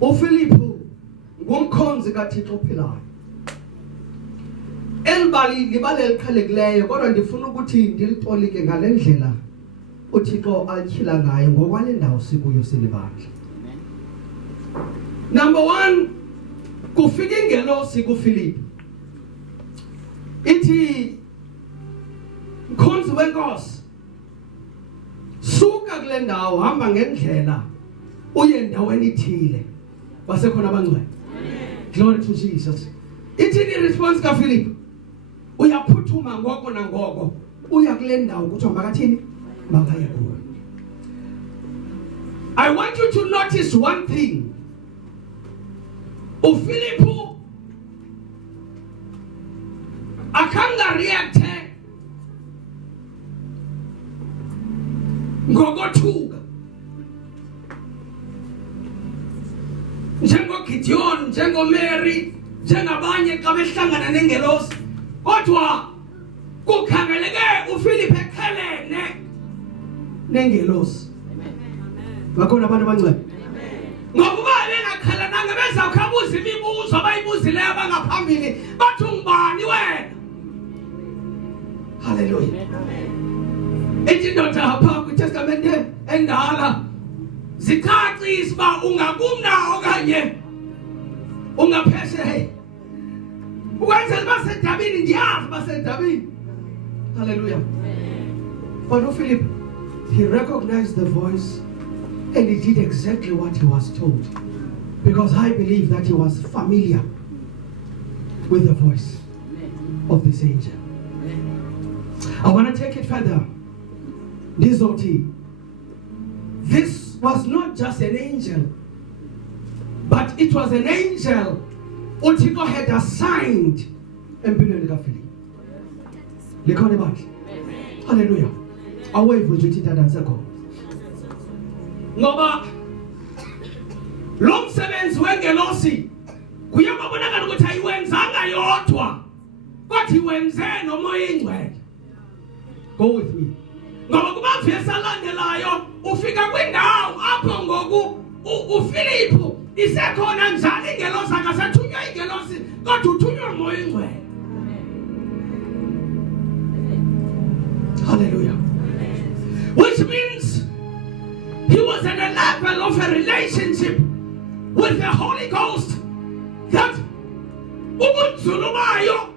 uFilipu ngumkhonzi kaThixo ophilayo. Elibali libale liqhelekileyo kodwa ndifuna ukuthi ndilitolike ngalendlela uThixo altyhila ngayo ngokwale ndawo sikuyo silibandla. Number 1, kufika ingelosi kuFilipu. Ithi mkhonzi wenkosi, suka kule ndawo hamba ngendlela uye endaweni ithile. Basekhona abangcwele. Glory to Jesus. Ithi ni response kaFilipu, uyaphuthuma ngoko nangoko uya kule ndawo kuthiwa makathini makaye kuyo. I want you to notice one thing. uFilipu akanga reacte ngokothuka njengoGideon, njengoMary, njengabanye xa behlangana nengelosi, kodwa kukhangeleke uFilipu ekhelene nengelosi. Bakhona abantu abancane. Ngokuba bengakhalananga bezawukhabuza imibuzo abayibuzileyo abangaphambili bathi ungubani wena. Hallelujah. Ethi ndoda apha kwiTestament endala zicacisa uba ungakumna okanye ungaphesheya. Ukwenzela basedabini ndiyazi basedabini. Hallelujah. But uFilipu, he recognized the voice and he did exactly what he was told, because I believe that he was familiar with the voice of this angel. I want to take it further. This was not just an angel, but it was an angel uThixo had assigned empilweni kaFilipu. Likhona ibandla. Hallelujah. Awave uthi dada nsekho. Ngoba lo msebenzi wengelosi kuyabonakala ukuthi ayiwenzanga yodwa, kodwa iwenze nomoya ingcwele. Go with me. Ngoba kuba verse alandelayo ufika kwindawo apho ngoku uFilipu isekhona njalo ingelosi, akasethunywa ingelosi kodwa uthunywa umoya ingcwele. Hallelujah. Which means he was at a level of a relationship with the Holy Ghost that ubunzulu bayo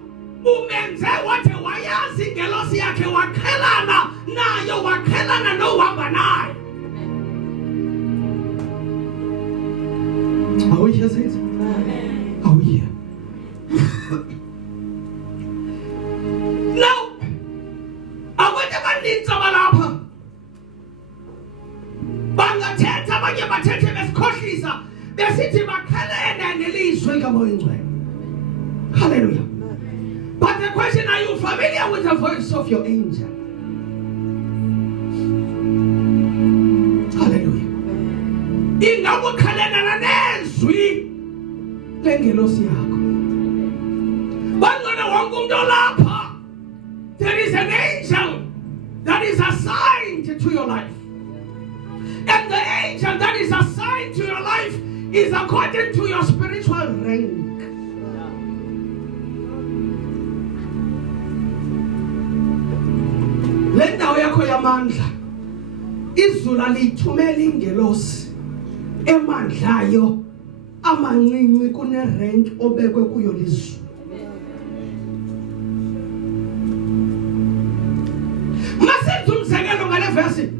umenze wathi wayazi ingelosi yakhe, wakhelana nayo, wakhelana nohamba naye. Are we here, saints? Are we here? Now, abantu abaninzi abalapha bangathetha, abanye bathethe besikhohlisa besithi bakhelene nelizwi likamoya ingcwele. Hallelujah. But the question, are you familiar with the voice of your angel? Hallelujah. Ingabe ukhalana nezwi lengelosi yakho. Bangona wonke umuntu olapha, there is an angel that is assigned to your life. And the angel that is assigned to your life is according to your spiritual rank. Le ndawo yakho yamandla izulu alithumela ingelosi emandlayo amancinci kunerank obekwe kuyo lizulu. Masenze umzekelo ngale verse.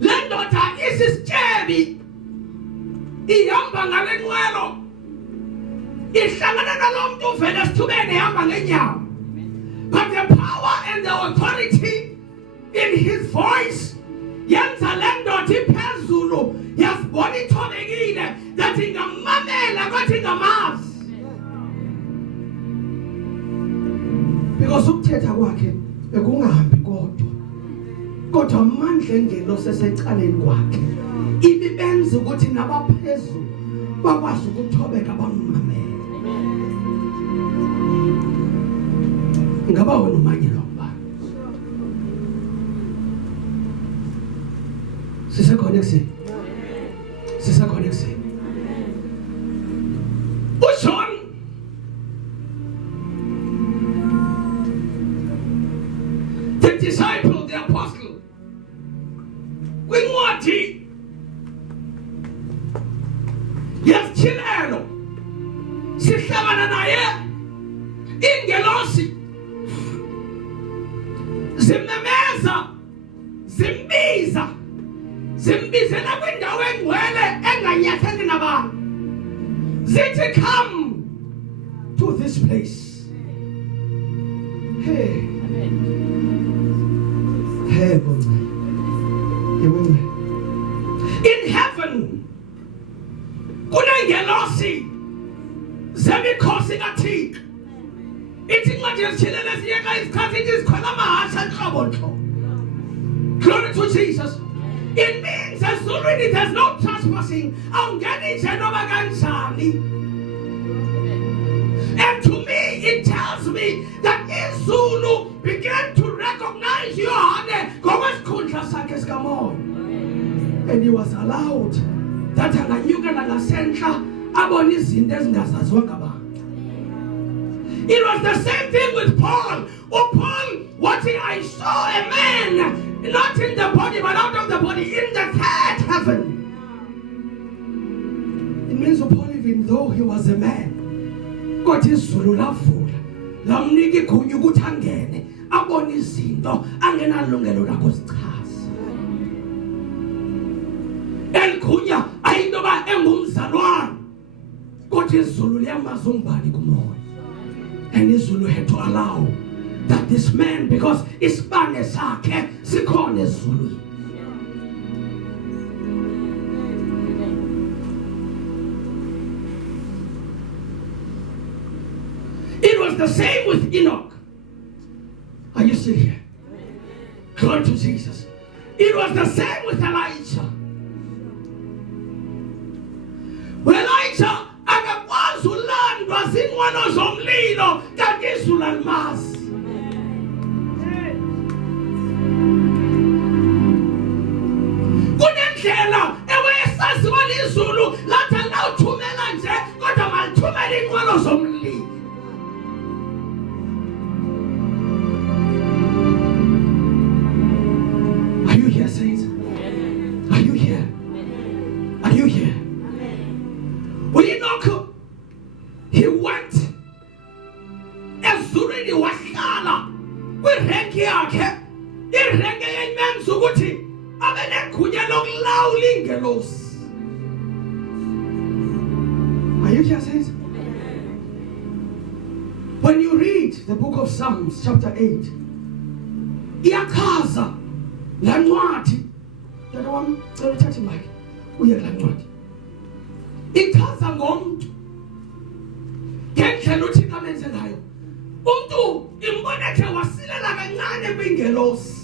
Le ndoda isisityebi ihamba ngale nqwelo, ihlangana nalo muntu uvele esithubeni ehamba ngenyawo. But the power and the authority in his voice yenza le ndoda iphezulu, yazibona ithobekile, that ingamamela kodwa ingamazi. Because ukuthetha kwakhe bekungahambi kodwa amandla engelosi esecaleni kwakhe ibibenza ukuthi nabaphezulu bakwazi ukuthobeka bamamele. Ngaba wena umanyela ukuba sisekhona kusini. yesithilelo sihlangana naye ingelosi zimemeza zimbizela kwindawo engcwele enganyatheli nabantu zithi come to this place. Hey in heaven kunengelosi zemikhosi kaThixo ithi incwadi yesithilelo siyeka isikhathi izikhwela amahasha enhlobonhlobo. Glory to Jesus. It means as already there's no trespassing. Awungeni nje noma kanjani. And to me it tells me that iZulu began to recognize Yohane ngokwesikhundla sakhe sikamoya. And he was allowed that anganyuka nangasentla abone izinto ezingazaziwa ngabantu. It was the same thing with Paul. Paul, what I saw a man, not in the body, but out of the body, in the third heaven. It means Paul, even though he was a man, God is lavula, lamniki kunye ukuthi angene, abone izinto angenalungelo lakuzichaza. Elikunya ayintoba engumzalwane, kodwa iZulu liyamazi umbali kumoya. And iZulu had to allow that this man, because isibane sakhe sikhona eZulu. It was the same with Enoch. Are you still here? Glory to Jesus. It was the same with Elijah. Elijah akakwazi ulandwa zinqwelo zomlilo kanti iZulu alimazi. Kunendlela ewayesaziwa liZulu lathi alawuthumela nje kodwa malithumela inqwelo zomlilo. Are you here, saints? Are you here? Are you here? Enoch, he went ezulwini wahlala kwirenki yakhe. Irenki yemenza ukuthi abe negunya lokulawula ingelosi. Are you here, saints? When you read the book of Psalms chapter 8, iyachaza la ncwadi. Tata wami, cela uthathe mic uye la ncwadi. Ichaza ngomuntu ngendlela uThixo amenze ngayo. Umuntu imbonethe wasilela kancane kwingelosi.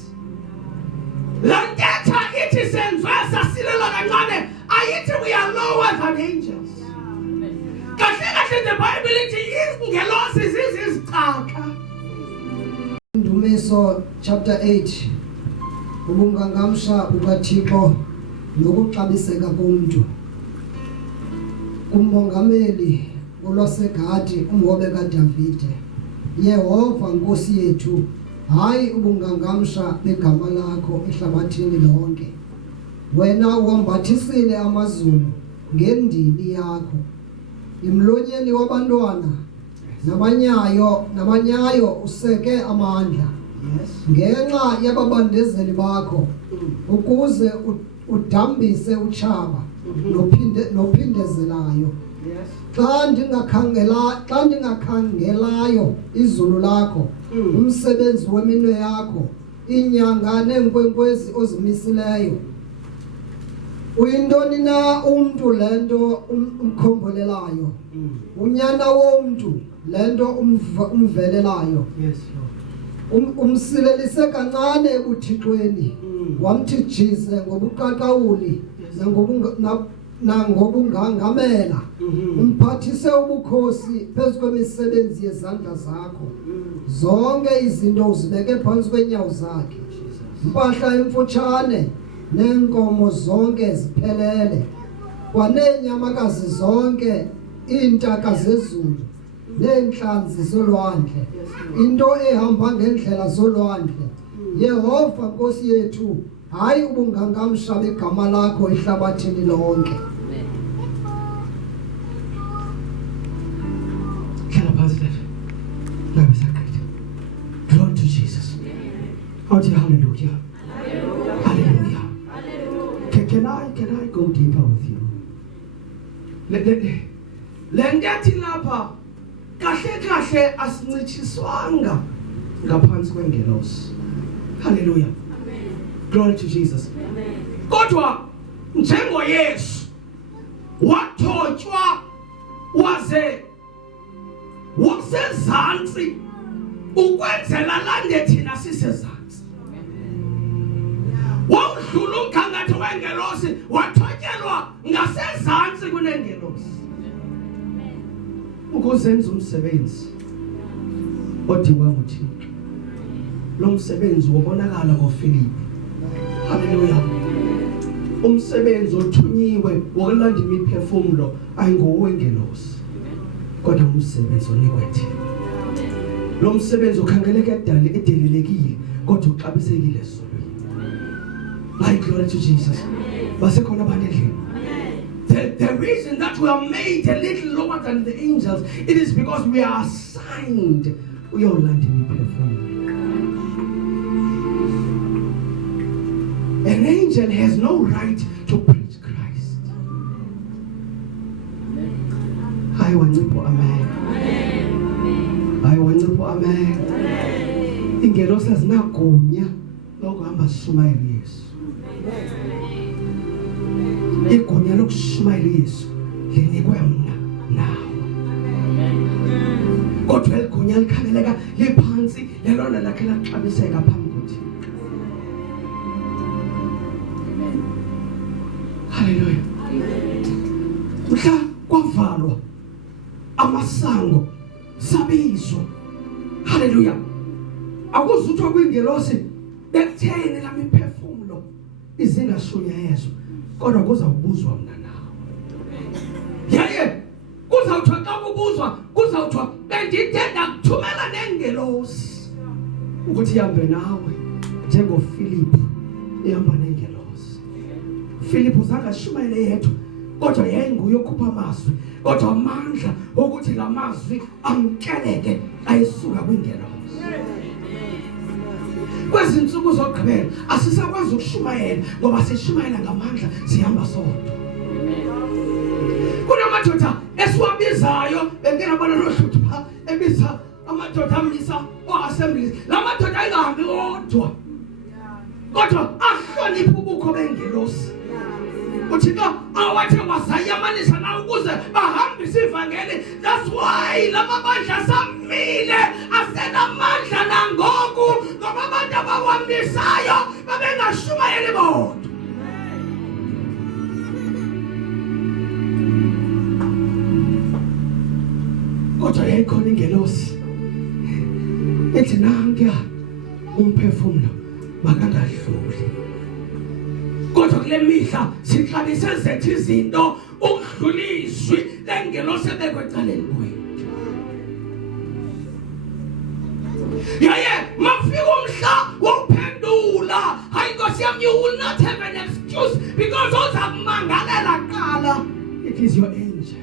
La ntetha ithi senzwe sasilela kancane ayithi we are lower than angels. Kahle kahle the Bible ithi ingelosi zizizicaka. Ndumiso chapter 8 ubungangamsha bukaThixo nokuxabiseka komuntu. Umongameli olwaseGadi umhobe kaDavide. Yehova Nkosi yethu, hayi ubungangamsha begama lakho ehlabathini lonke. Wena wambathisile amazulu ngendili yakho. Imlonyeni wabantwana nabanyayo useke amandla. Ngenxa yababandezeli bakho ukuze udambise utshaba nophindezelayo. Xa ndingakhangelayo izulu lakho, umsebenzi weminwe yakho, inyanga neenkwenkwezi ozimisileyo. Uyintoni na umntu lento umkhombolelayo? Unyana womntu lento umvelelayo. Umsilelise kancane ebuthixweni, wamthijise ngobuqaqawuli nangobungangamela. Umphathise ubukhosi phezu kwemisebenzi yezandla zakho. Zonke izinto uzibeke phansi kwenyawo zakhe. Impahla emfutshane neenkomo zonke ziphelele, kwaneenyamakazi zonke, iintaka zezulu neentlanzi zolwandle, into ehamba ngendlela zolwandle. Yehova Nkosi yethu, hayi ubungangamsha begama lakho ehlabathini lonke. here? Hallelujah. Can I go deeper with you? Lengathi lapha kahle asincitshiswanga ngaphansi kwengelosi. Hallelujah. Glory to Jesus. Kodwa njengo Yesu wathotywa waze wasezantsi ukwenzela lande thina sisezantsi. Wawudlula umgangatho wengelosi wathotyelwa ngasezantsi kunengelosi. Ukuzenza umsebenzi odingwa nguThixo. Lo msebenzi wobonakala koFilipi. Hallelujah. Umsebenzi othunyiwe wokulanda imiphefumulo ayingowengelosi. Kodwa umsebenzi onikwe thina. Lo msebenzi ukhangeleka edelelekile kodwa uxabisekile ezulwini. Like glory to Jesus. Basekhona abantu endlini. The reason that we are made a little lower than the angels, it is because we are assigned uyolanda imiphefumulo. An angel has no right to preach Christ. I want to put amen. I want to put amen. Ingelosi azinagunya lokuhamba sishumayela Yesu. Igunya lokushumayela Yesu linikwe mina nawe. Kodwa igunya likhangeleka liphansi lelona lakhe laxabiseka phambi koThixo. Hallelujah. Mhla kwavalwa amasango sabizwa. Hallelujah. Akuzuthwa kwingelosi bekutheni la miphefumulo izingashunya yezo kodwa kuzawubuzwa mina nawe. Yaye kuzawuthwa xa kubuzwa kuzawuthwa bendithenda kuthumela nengelosi ukuthi ihambe nawe njengoFilipi ihamba nengelosi. Philip uzange ashumayele yedwa kodwa yayinguye okhupha amazwi kodwa amandla ukuthi la mazwi amkeleke ayisuka kwingelosi. Kwezinsuku zokugqibela asisakwazi ukushumayela ngoba sishumayela ngamandla sihamba sodwa. Kunamadoda esiwabizayo bengenabona lohluthu pha ebiza amadoda amisa o-assemblies. La madoda ayingahambi odwa kodwa ahloniphe ubukho bengelosi. Uthixo awathe wasayamanisa na ukuze bahambise ivangeli. That's why lamabandla samile asenamandla nangoku ngoba abantu abawambisayo babengashumayeli bodwa. Kodwa yayikhona ingelosi ethi nankuya umphefumulo makangadluli. Kodwa kule mihla sixabise zethu izinto ukudlula izwi lengelosi ebekwecaleni kwethu. Yaye mafika umhla wokuphendula hayi Nkosi yami, you will not have an excuse because oza kumangalela kuqala. It is your angel.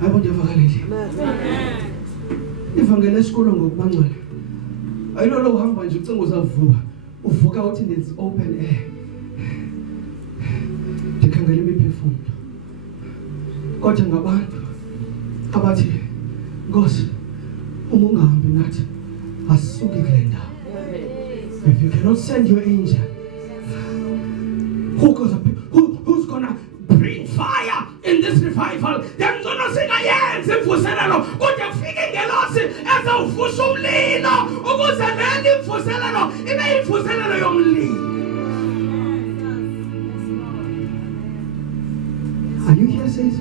Hayibo ndiyavalile. Ivangeli esikolweni ngokubangcwele. Ayilolo uhamba nje ucinga uzavuka uvuka uthi there's open air. Ndikhangela imiphefumulo. Kodwa ngabantu abathi Nkosi uma ungahambi nathi asisuke kule ndawo. If you cannot send your angel, who's gonna bring fire in this revival? Then gonna sing ayenze imvuselelo kodwa kufike ingelosi ezawuvusha umlilo ukuze leli imvuselelo ibe imvuselelo yomlilo. Are you here, sis?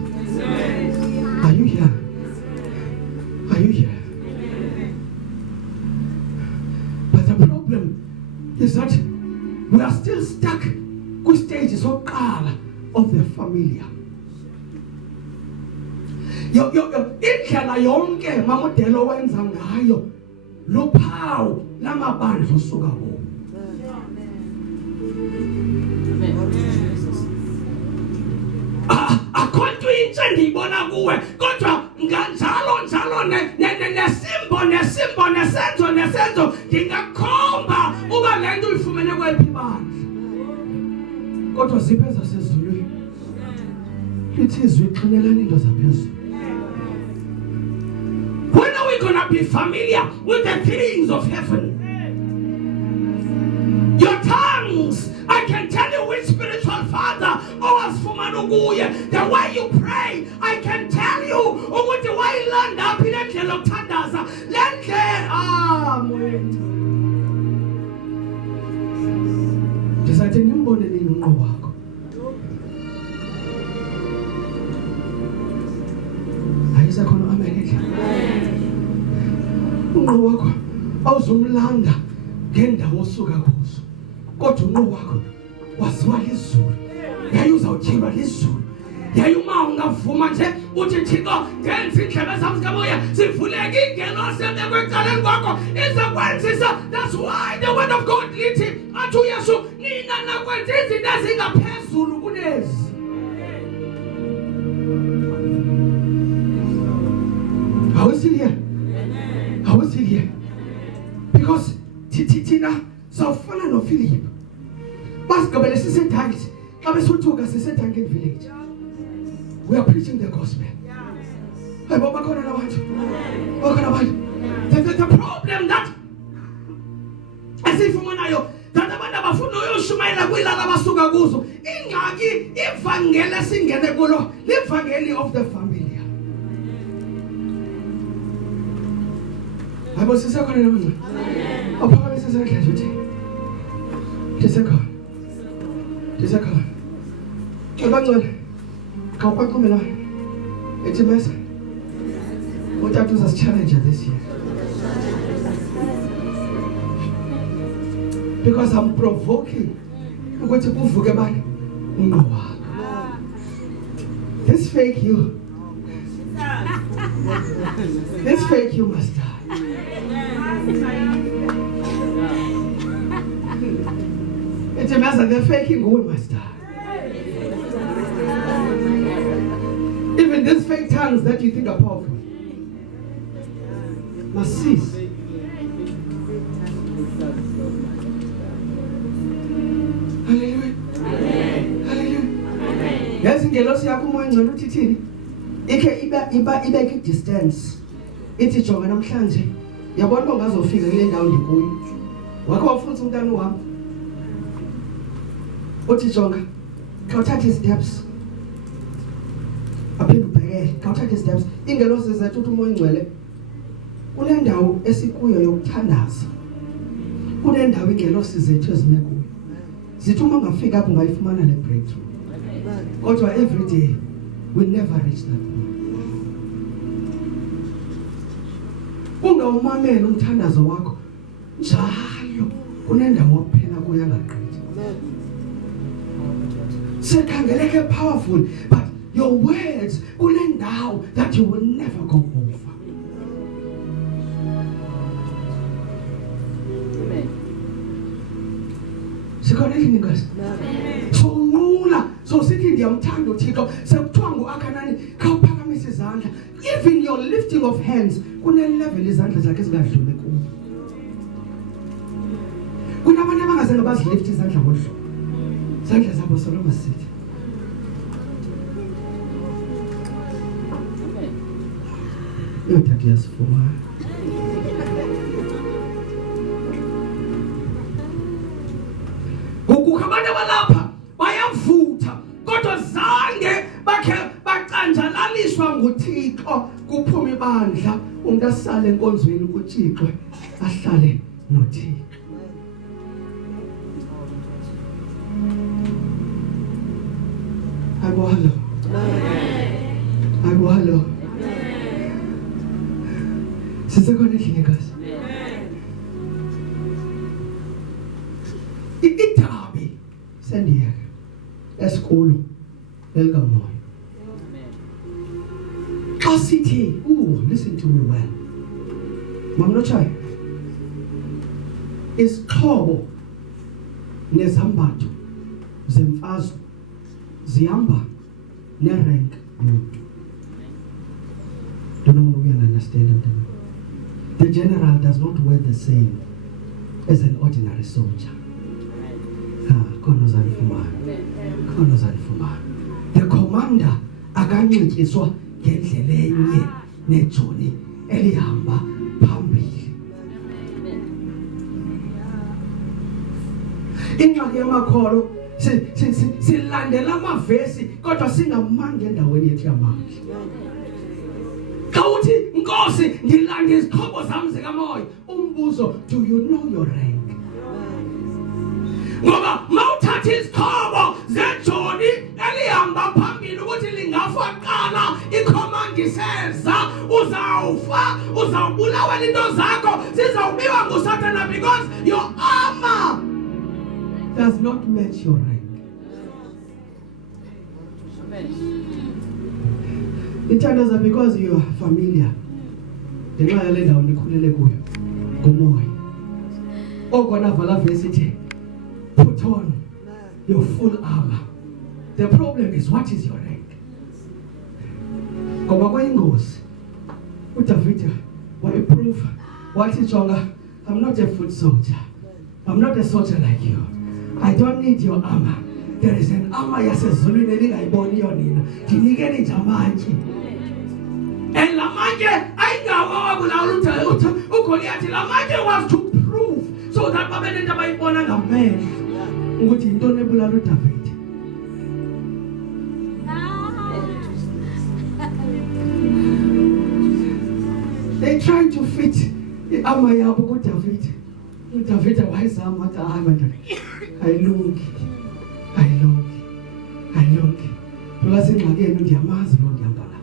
Are you here? Are you here? But the problem is that we are still stuck with stages of the familiar. Indlela yonke mamodelo wenza ngayo luphawu lamabandla osuka kuwo. Akhona into intsha ndiyibona kuwe kodwa njalo nesimbo nesenzo ndingakhomba uba le nto uyifumene kweliphi ibandla. Kodwa ziphe zasezulwini lithi izwi xinelani into zaphezulu. When are we gonna be familiar with the things of heaven? Your tongues, I can tell you which spiritual father was Fumanuguye. The way you pray, I can tell you what the way you land up in a kilo tandaza. Let Ndisathi nimbone nini unqo wakho. Ayisa khona amen. Unqo wakho awuzumlanda ngendawo osuka kuzo. Kodwa unqo wakho waziwa lizulu. Yayuzawuthilwa lizulu. Yayuma ungavuma nje uthi Thixo ngenza indlebe zami zikamoya sivuleke ingelosi ebekwecaleni kwakho izokwenzisa. That's why the word of God lithi athi uYesu nina nakwenza izinto ezingaphezulu kunezi. How is it here? How is it here? Because Titina sawufana noPhilip. Basigabele siseThangi. Xa besuthuka siseThangi village. We are preaching the gospel. Hey, the problem that as if that abantu abafuna uyoshumayela kwilala abasuka kuzo ingaki ivangeli singene kulo livangeli of the family. Abo sisekhona namanje. Aphakamise isandla nje uthi ndisekhona. Abangcwele kawuqaqumela ethi mase uthatha uzasi-challenge this year. Because I'm provoking ukuthi kuvuke bani unqo wakho. This fake you must die. It's a mess that the faking woman must die. Even these fake tongues that you think are powerful must cease. Hallelujah. Hallelujah. Yes, ingelosi yakho umoya ngcono uthi thini? Ikhe ibeke distance. Ithi jonga namhlanje. Yabona bongazofika kule ndawo ndikuyo. Wakho wafutha umntana wami. Uthi jonga. Khawuthatha steps. Aphinde ubhekele. Khawuthatha steps. Ingelosi zethu uthi umoya ngcwele. Kule ndawo esikuyo yokuthandaza. Kule ndawo ingelosi zethu ezimekuyo. Zithi uma ungafika apho ungayifumana le breakthrough. Kodwa every day we never reach that point. Ungawumamela umthandazo wakho njalo kunendawo ophela kuya ngaqedzi. Sekhangeleke powerful, but your words kunendawo that you will never go over. Sikhona yini guys? So nqula, so sithi ndiyamthanda uThixo, sekuthiwa nguAkhanani khawuphakamise izandla. Even your lifting of hands kune level izandla zakhe ezingadluli kuyo. Kunabantu abangazange bazilift izandla ngolhlobo. Izandla zabo soloko sithi. Yothatha yasifuma. Abantu balapha bayavutha kodwa zange bakhe bacanjalaliswa nguThixo kuphuma ibandla umuntu asale enkonzweni kuThixo ahlale noThixo. Ayibona. Sisekhona endlini kazi. Itabi sendiyeke esikolo elikamoya. Xa sithi, listen to me well. Mamnochayi. Isixhobo nezambatho zemfazwe zihamba nerank yomuntu. Don't know if you understand that. The general does not wear the same as an ordinary soldier. The commander akancintiswa ngendlela enye nejoni elihamba phambili. Ingxaki yamakholo silandela amavesi kodwa singamange endaweni yethu yamandla. Kawuthi Nkosi ngilanda izixhobo zami zikamoya. Umbuzo, do you know your rank? Ngoba mawuthatha izixhobo zejoni elihamba phambili ukuthi lingafa qala icommand iseza uzawufa uzawubulawa into zakho zizawubiwa nguSathana because your armor does not match your rank. Ithandaza because you are familiar. Ngenxa yale ndawo nikhulele kuyo ngomoya. Okona vala vesithi put on your full armor. The problem is, what is your rank? Ngoba kwayingozi uDavid wayiprove wathi jonga, I'm not a foot soldier. I'm not a soldier like you. I don't need your armor. There is an armor yasezulwini elingayiboniyo nina. Ndinikeni nje amantyi. And lamanje ayingawa kulawula uGoliath. Lamanje was to prove so that babelenta bayibona ngamehlo ukuthi intoni ebulala uDavid. They tried to fit the armor yabo kuDavid. uDavid wayezama wathi hayi bandana ayilungi. Because ingxaki yenu ndiyamazi lo ndihamba la.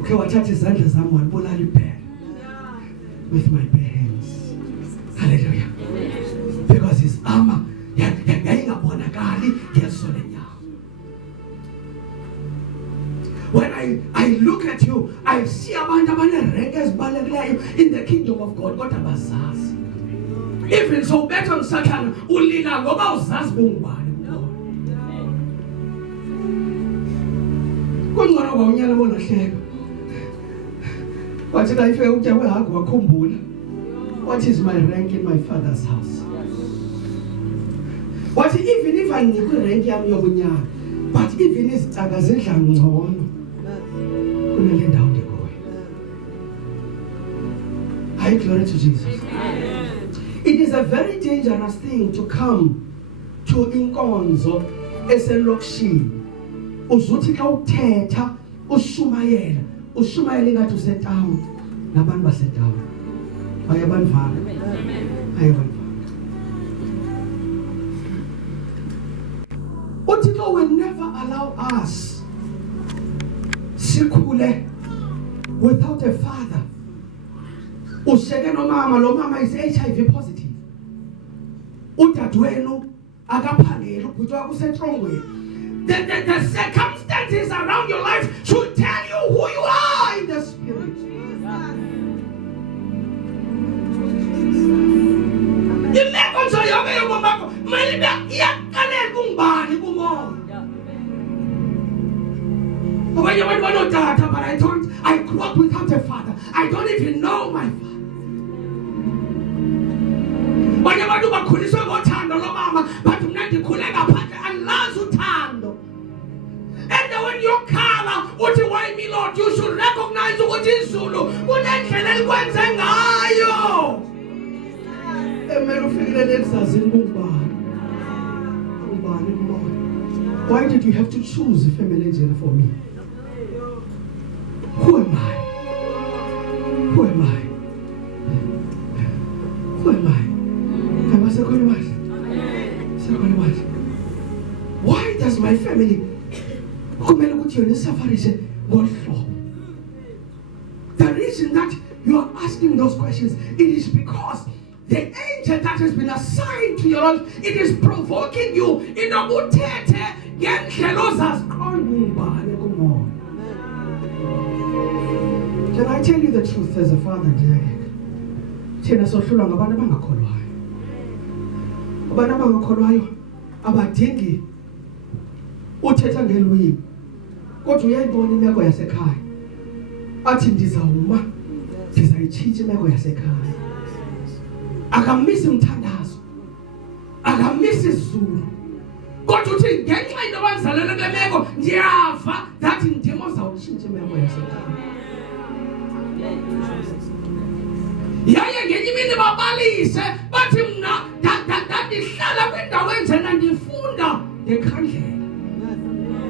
Okay, wathatha izandla zami walibulala ibhele with my bare hands. Hallelujah. Because his armor yayingabonakali ngeso lenyawo. When I look at you, I see abantu abanerank ezibalulekileyo in the kingdom of God kodwa abazazi. Even so better on Satan ulila ngoba uzazi bungubani. Kungcono kwaunyala bonahleka. Wathi la ifike ukutya wehagu wakhumbula. What is my rank in my father's house? What even if I nikwe rank yami yobunyana, but even izicaka zidla ngcono kunale ndawo ndikuyo. High glory to Jesus. It is a very dangerous thing to come to inkonzo eselokishini. Uzuthi xa uthetha ushumayela ngathi usetown nabantu basetown. Ayabanivana. uThixo will never allow us sikhule without a father. Usheke nomama, lo mama is HIV positive. Udadewenu akaphangela ubhuti wakho usetrongweni. The circumstances around your life should tell you who you are in the spirit. Imeko nje yonke yobombakho malibe iyaqalela kungubani kumoya. Abanye abantu banodata, but I grew up without a father. I don't even know my father. Abanye abantu bakhuliswe ngothando lomama, but mina ndikhule ngaphandle angilazi uthando. And when you call, why me Lord, you should recognize what is Zulu. Kunendlela elikwenze ngayo. Why did you have to choose a family for me? Who am I? Who am I? Who am I? I was a good wife. Why does my family the reason that you are asking those questions, it is because the angel that has been assigned to your life, it is provoking you in a mutete. Can I tell you the truth as a father? Abadingi uthetha ngelwimi kodwa uyayibona imeko yasekhaya athi ndizawuma ndizayitshintsha imeko yasekhaya. Akamisi umthandazo, akamisi izulu, kodwa uthi ngenxa into abangizalela kule meko ndiyava that ndimo uzawutshintsha imeko yasekhaya. Yaye ngenye imini babalise bathi mna ndihlala kwindawo enjena ndifunda ngekhandlela,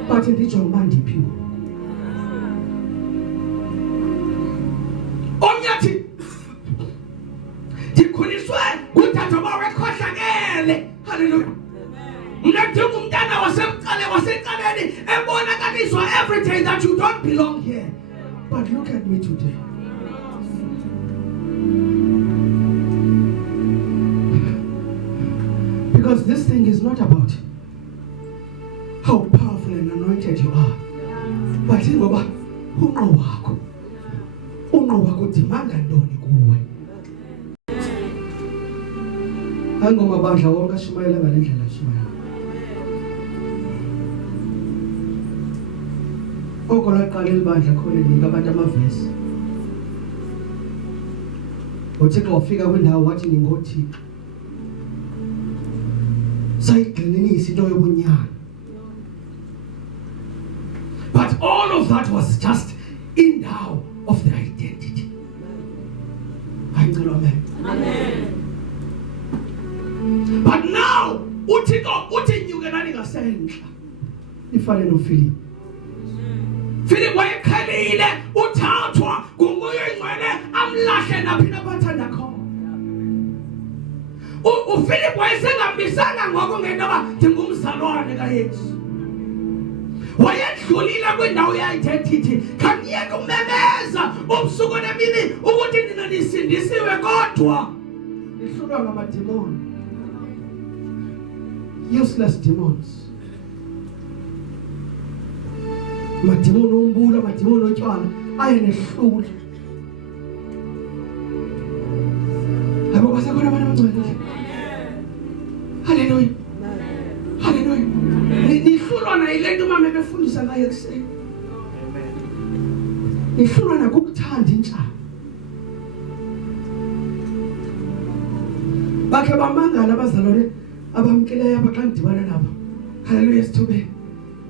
bathi ndijonge uba ndiphi ngoku. Omnye athi ndikhuliswe ngudadewabo ekhohlakele. Hallelujah. Mna ndingu umntana wasecaleni ebonakaliswa every day that you don't belong here. But look at me today. Because this thing is not about how powerful and anointed you are, but ngoba unqo wakho dimanda ntoni kuwe. Angomabandla wonke ashumayela ngale ndlela ashumayela. Oko laqala elibandla khona linika abantu amavesi. uThixo wafika kwindawo wathi ningothixo. Sayigxininisa into yobunyana. But all of that was just in now of their identity. Amen. But now uThixo uthi nyuke nani ngasenhla. Ifane noPhilip. Philip wayekhalile uthathwa ngumoya oyingcwele amlahle naphi nabathanda khona. uPhilip wayesengambisanga ngoko ngendoba ndingumzalwane kaYesu. Wayedlulile kwindawo ye-identity. Kangiyeke umemeza ubusuku nemini ukuthi nina nisindisiwe kodwa nihlulwa ngamadimoni. Useless demons. Madimoni ombula, madimoni otshwala ayenehlula. Abo basekhona abantu abangcwele. Hallelujah. Hallelujah. Nihlulwa na ile nto mama befundisa ngayo ekseni. Nihlulwa na kukuthanda intshaba. Bakhe bamangala abazalwane abamkeleyo abaxa ndibana nabo. Hallelujah sithube.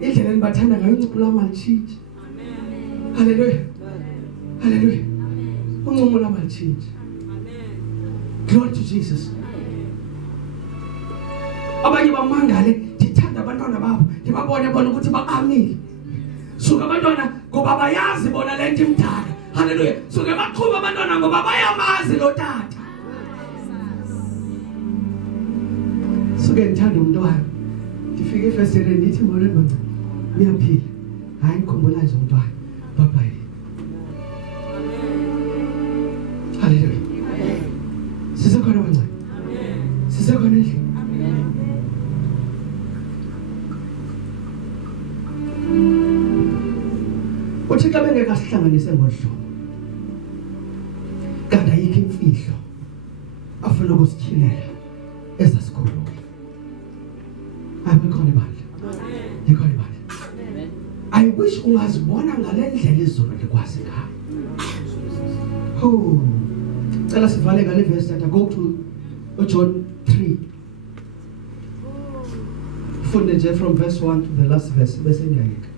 Indlela endibathanda ngayo uncumo malitshintshi. Amen. Hallelujah. Hallelujah. Uncumo malitshintshi. Amen. Glory to Jesus. Abanye bamangale ndithanda abantwana babo ndibabone bona ukuthi baamile. Suka abantwana ngoba bayazi bona le nto imdala. Hallelujah. Suka baqhuba abantwana ngoba bayamazi lo tata. Suka ndithanda umntwana. Ndifike efestere ndithi mole mama uyaphila. Hayi ngikhumbula nje umntwana. Bye bye. Amen. Hallelujah. Amen. Sisekhona bangcwele. Amen. Sisekhona endlini. Amen. Uthi xa bengeka sihlanganise ngodlo. Kanti ayikho imfihlo afuna ukusithilela ezasikhulula. I wish ungazibona ngale ndlela izolo likwazi ngayo. Oh, cela sivale ngale verse that go to John 3. Funde nje from verse 1 to the last verse bese ngiyayeka.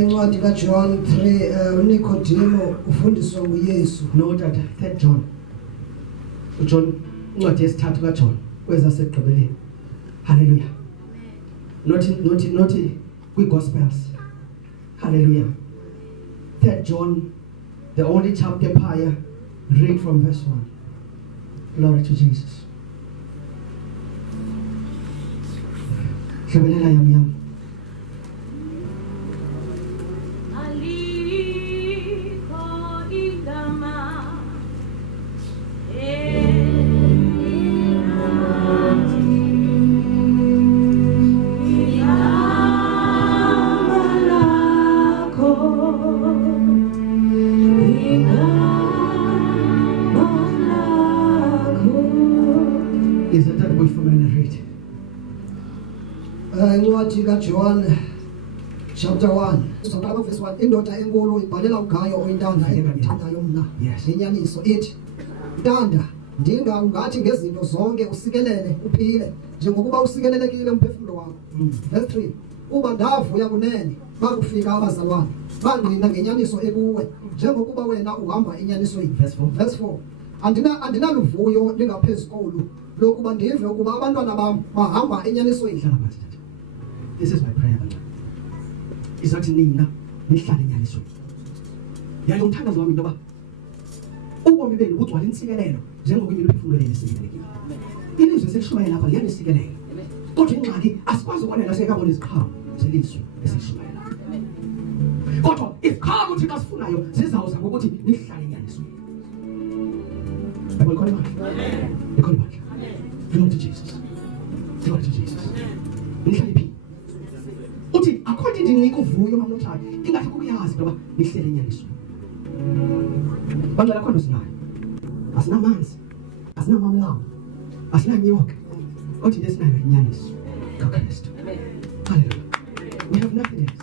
Incwadi kaJohn 3 uNikodimo ufundiswa nguYesu. No tata, 3 John. uJohn incwadi yesithathu kaJohn kwezasekugqibeleni. Hallelujah. Not kwi-Gospels. Hallelujah. 3 John, the only chapter prior, read from verse 1. Glory to Jesus. Hlebelela yam. John chapter 1 soqala verse 1 indoda enkulu ibhalela uGayo oyintanga engithandayo mna inyaniso ethi Ntanda ndinga ungathi ngezinto zonke usikelele uphile njengokuba usikelelekile umphefumulo wakho. Verse 3 uba ndavuya kunene bakufika abazalwane bangqina ngenyaniso ekuwe njengokuba wena uhamba enyanisweni. Verse 4 andinaluvuyo lingaphezulu lokuba ndive ukuba abantwana bam bahamba enyanisweni. This is my prayer. Izathi nina nihlale enyanisweni. Yaye umthandazo wami ngoba ubomi benu kugcwala insikelelo njengokuba imiphefumulo yenu isikelelekile. Ilizwe selishumayela lapha liyanisikeleka. Kodwa ingxaki asikwazi ukubonela sekabona iziqhamu zelizwe esishumayela. Kodwa iziqhamu uthi xa sifunayo zizawuza ngokuthi nihlale enyanisweni. Amen. Amen. Glory to Jesus. Glory to Jesus. Nihlale phi? Uthi according to Nico vuyo mamnothana ingathi kuyazi ngoba nihlele enyanisweni. Bangela khona sinayo. Asinamanzi. Asinamamlawo. Asinanyoka. Othi lesinayo inyaniso kaKristu. Hallelujah. We have nothing else.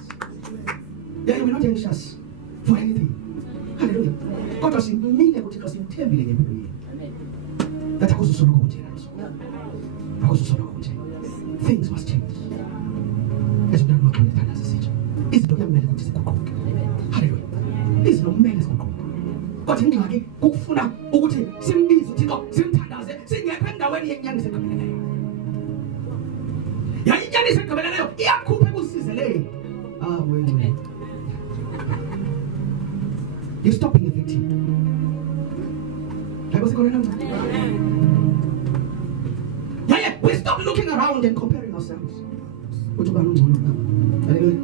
Yeah, we're not anxious for anything. Hallelujah. Kodwa simile ukuthi xa simthembile ngempilo yethu. That akuzusoloko kunje nazo. Akuzusoloko kunje. Things must change. Ezintwana makhona ithanda sisitsha. Izinto kuyamele ukuthi ziguquke. Hallelujah. Izinto kumele ziguquke. Kodwa ingxaki ukufuna ukuthi simbize uThixo simthandaze singekho endaweni yenyaniso egqibeleleyo. Ya inyaniso egqibeleleyo iyakhupha ekusizeleyo. Wena. You stop being a victim. Yeah, we stop looking around and comparing ourselves. Uthi ubani ungcono na? Hallelujah.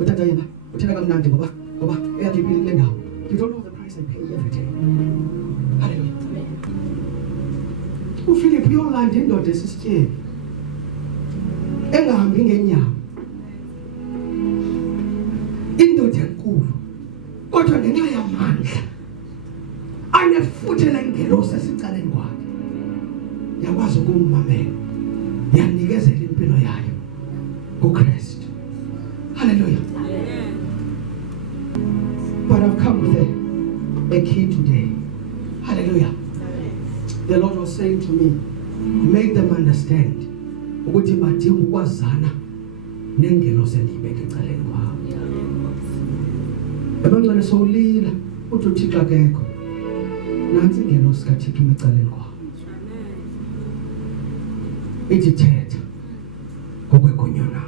Uthatha yena, uthela kamnandi ngoba eyakhipile kule ndawo. You don't know the price I pay every day. Hallelujah. uPhilip uyolanda indoda esisityebi engahambi ngenyawo. Indoda enkulu kodwa ngenxa yamandla anefuthe lengelosi esicaleni kwakhe yakwazi ukummamela yanikezela impilo yayo kuKristu. Hallelujah. But I've come with a key today. Hallelujah. The Lord was saying to me, make them understand ukuthi badinga ukwazana nengelosi endiyibeke ecaleni kwabo. Ebangcwele sowulila uthi uThixo akekho. Nansi ingelosi kaThixo emecaleni kwabo. Ithi thetha ngokwegonyana.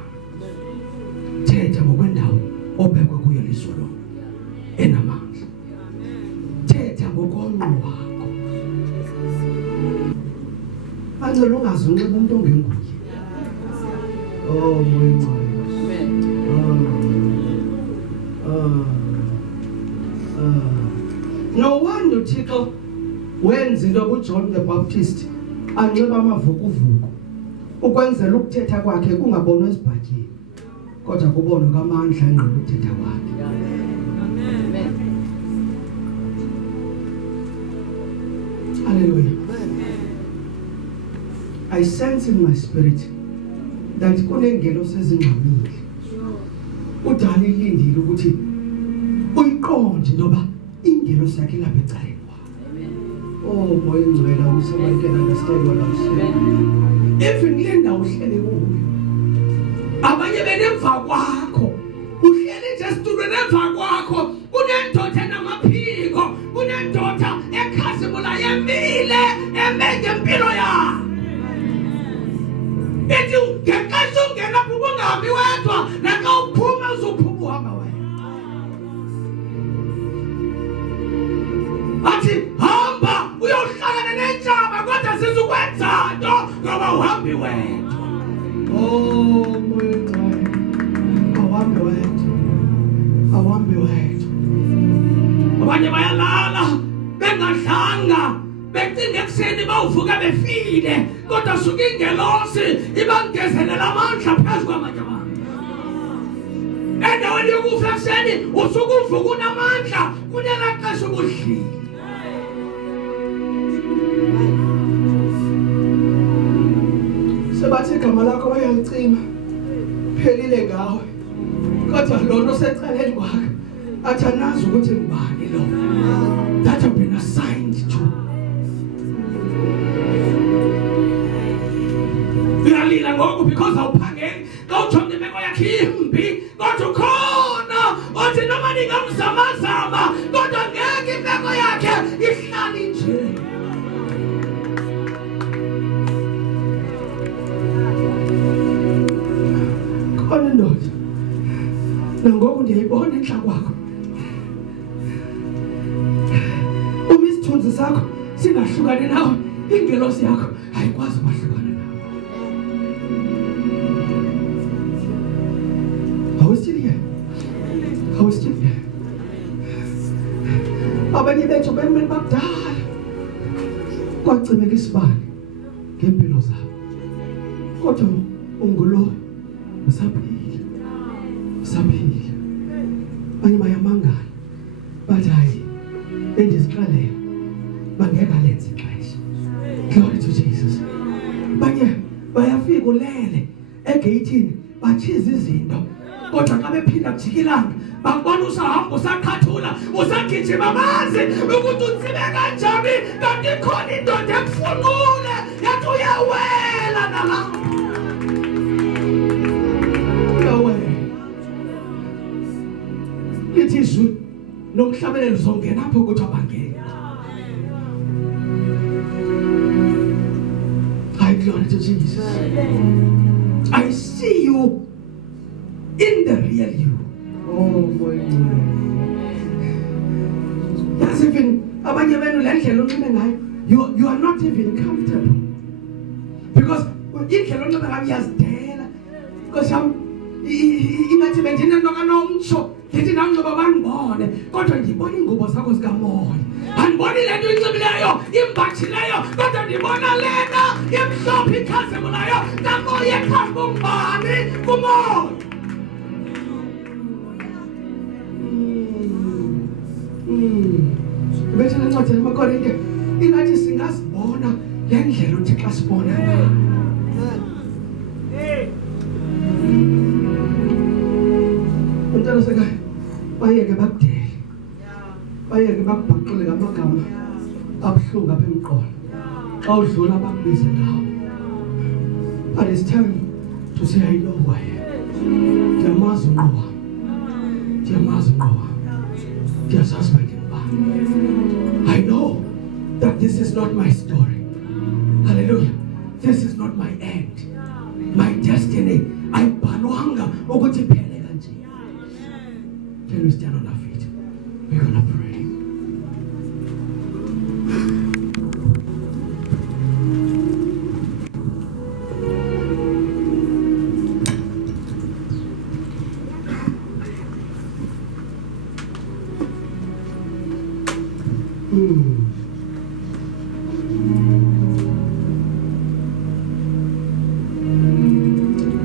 Thetha ngokwendawo obekwe kuyo liso lo enamandla. Thetha ngokonqo wakho. Bangcwele ungazunxiba umuntu ongenguye. Oh my God. No wonder uThixo wenza into kuJohn the Baptist anxiba amavukuvuku ukwenzela ukuthetha kwakhe kungabonwa esibhatyeni kodwa kubonwe kamandla engqondo ukuthetha kwakhe. Amen. Hallelujah. I sense in my spirit that kunengelosi ezingxamile. Udala ilindile ukuthi uyiqonde ngoba ingelosi yakhe lapha ecaleni kwakho. Oh moya ngcwele uSomali can understand what I'm saying. Even lenda uhlele kuyo. Abanye benemva kwakho. Uhlele nje esitulweni emva kwakho. Kunendoda enamaphiko, kunendoda ekhazimula yemile emenye impilo yakho. Ethi ngexesha ungena kungahambi wedwa naxa uphuma uzophuma uhamba wena. Athi hamba uyohlangana nenjaba kodwa sizukwenza nto ngoba uhambi wedwa. Oh moya awambe wedwa. Awambe wedwa. Abanye bayalala bengadlanga becinga ekuseni bawuvuka befile kodwa suka ingelosi ibangezelela amandla phezu kwamanye abantu. Endaweni yokufa ekuseni usuke uvuka unamandla kunelaxesha ubudlile. Sebathi igama lakho bayalicima kuphelile ngawe. Kodwa lona osecaleni kwakhe athi anazi ukuthi ngibani lo. That have been assigned to. Uyalila ngoku because awuphangeli. Kawujonge imeko yakhe imbi. Kodwa ukhona othi noma ningamzamazama kodwa ngeke imeko yakhe ihlale nje. Khona ndoda. Nangoku ndiyayibona inhla kwakho. Uma isithunzi sakho singahlukani nawe, ingelosi yakho ayikwazi ukwahlukana nawe. Are we still here? Are we still here? Abanye bethu bemele bakudala kwacimeka isibane ngempilo zabo. Kodwa ungulo usaphila. Usaphila. Banye bayamangala. Bathi hayi endiziqalela bangeka lenze ixesha. Glory to Jesus. Banye bayafika ulele egeyithini bachiza izinto. Kodwa xa bephinda kujikilanga bakubona usahamba usakhathula usagijima amazi ukuthi utsibe kanjani kanti ikhona indoda ekufunule yathi uyawela nala. Uyawela. Lithi izwi nomhlabelelo zongena apho ukuthi abangeke. Hi, glory to Jesus. I see you in the real you. Oh my God. That's even abanye benu le ndlela onxibe ngayo. You are not even comfortable. Because indlela onxibe ngayo iyazidela. Because ingathi bendinento kanomtsho. Ndithi nangoba banibone kodwa ndibona ingubo zakho zikamoya. Andiboni le nto inxibileyo imbathileyo kodwa ndibona lena imhlophe ikhazimulayo kamoya ekhamba umbani kumoya. Bethu lencwadi yamaKorinte ingathi singazibona le ndlela uthi xa sibona ngayo. Untwana sekhaya bayeke bakudele. Bayeke bakubhaqile ngamagama abuhlungu apha emqolo. Xa udlula bakubize ngawo. But it's time to say I know who I am. Ndiyamazi unqoba. Ndiyamazi unqoba. Ndiyazazi uba ngingubani. I know that this is not my story. Hallelujah. This is not my end. My destiny. Ayibhalwanga ukuthi iphele kanje. Can we stand on our feet? We're gonna pray.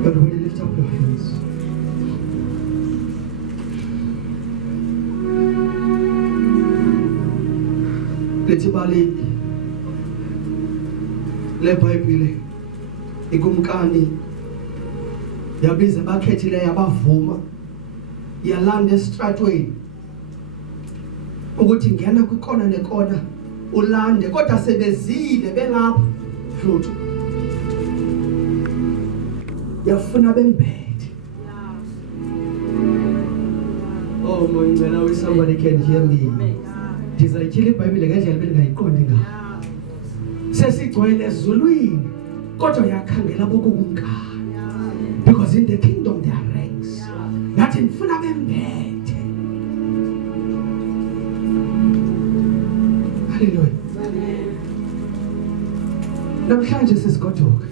Everybody lift up your hands. Lethi bali le Bible ikumkani yabiza bakhethile yabavuma yalanda estratweni ukuthi ngena kwikona nekona ulande kodwa sebezile belapha mfuthu yafuna bembethe. Oh my God, now somebody can hear me. Ndizayityhila iBhayibhile ngendlela bengayiqondi ngayo. Sesigcwele ezulwini kodwa yakhangela bokumkani. Because in the kingdom there are ranks. Yathi ndifuna bembethe. Hallelujah. Namhlanje sesigoduka.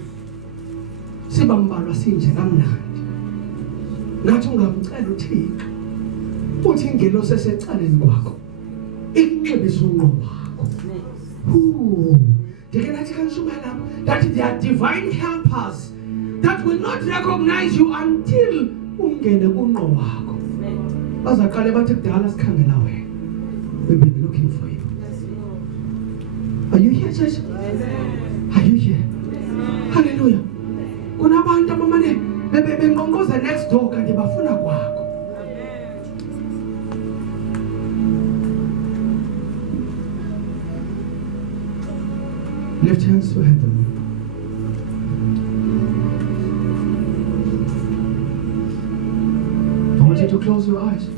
Siba mbalwa sinje kamnandi. Ngathi ungamcela uThixo. Uthi ingelosi esecaleni kwakho. Ikunxibisa unqobo wakho. That they are divine helpers that will not recognize you until ungene kunqobo wakho. Bazaqale bathi kudala sikhangela wena. We've been looking for you. Are you here, church? Are you here? Hallelujah. Kunabantu abamane bebe benqonqoza next door kanti bafuna kwakho. Lift hands to heaven. I want you to close your eyes.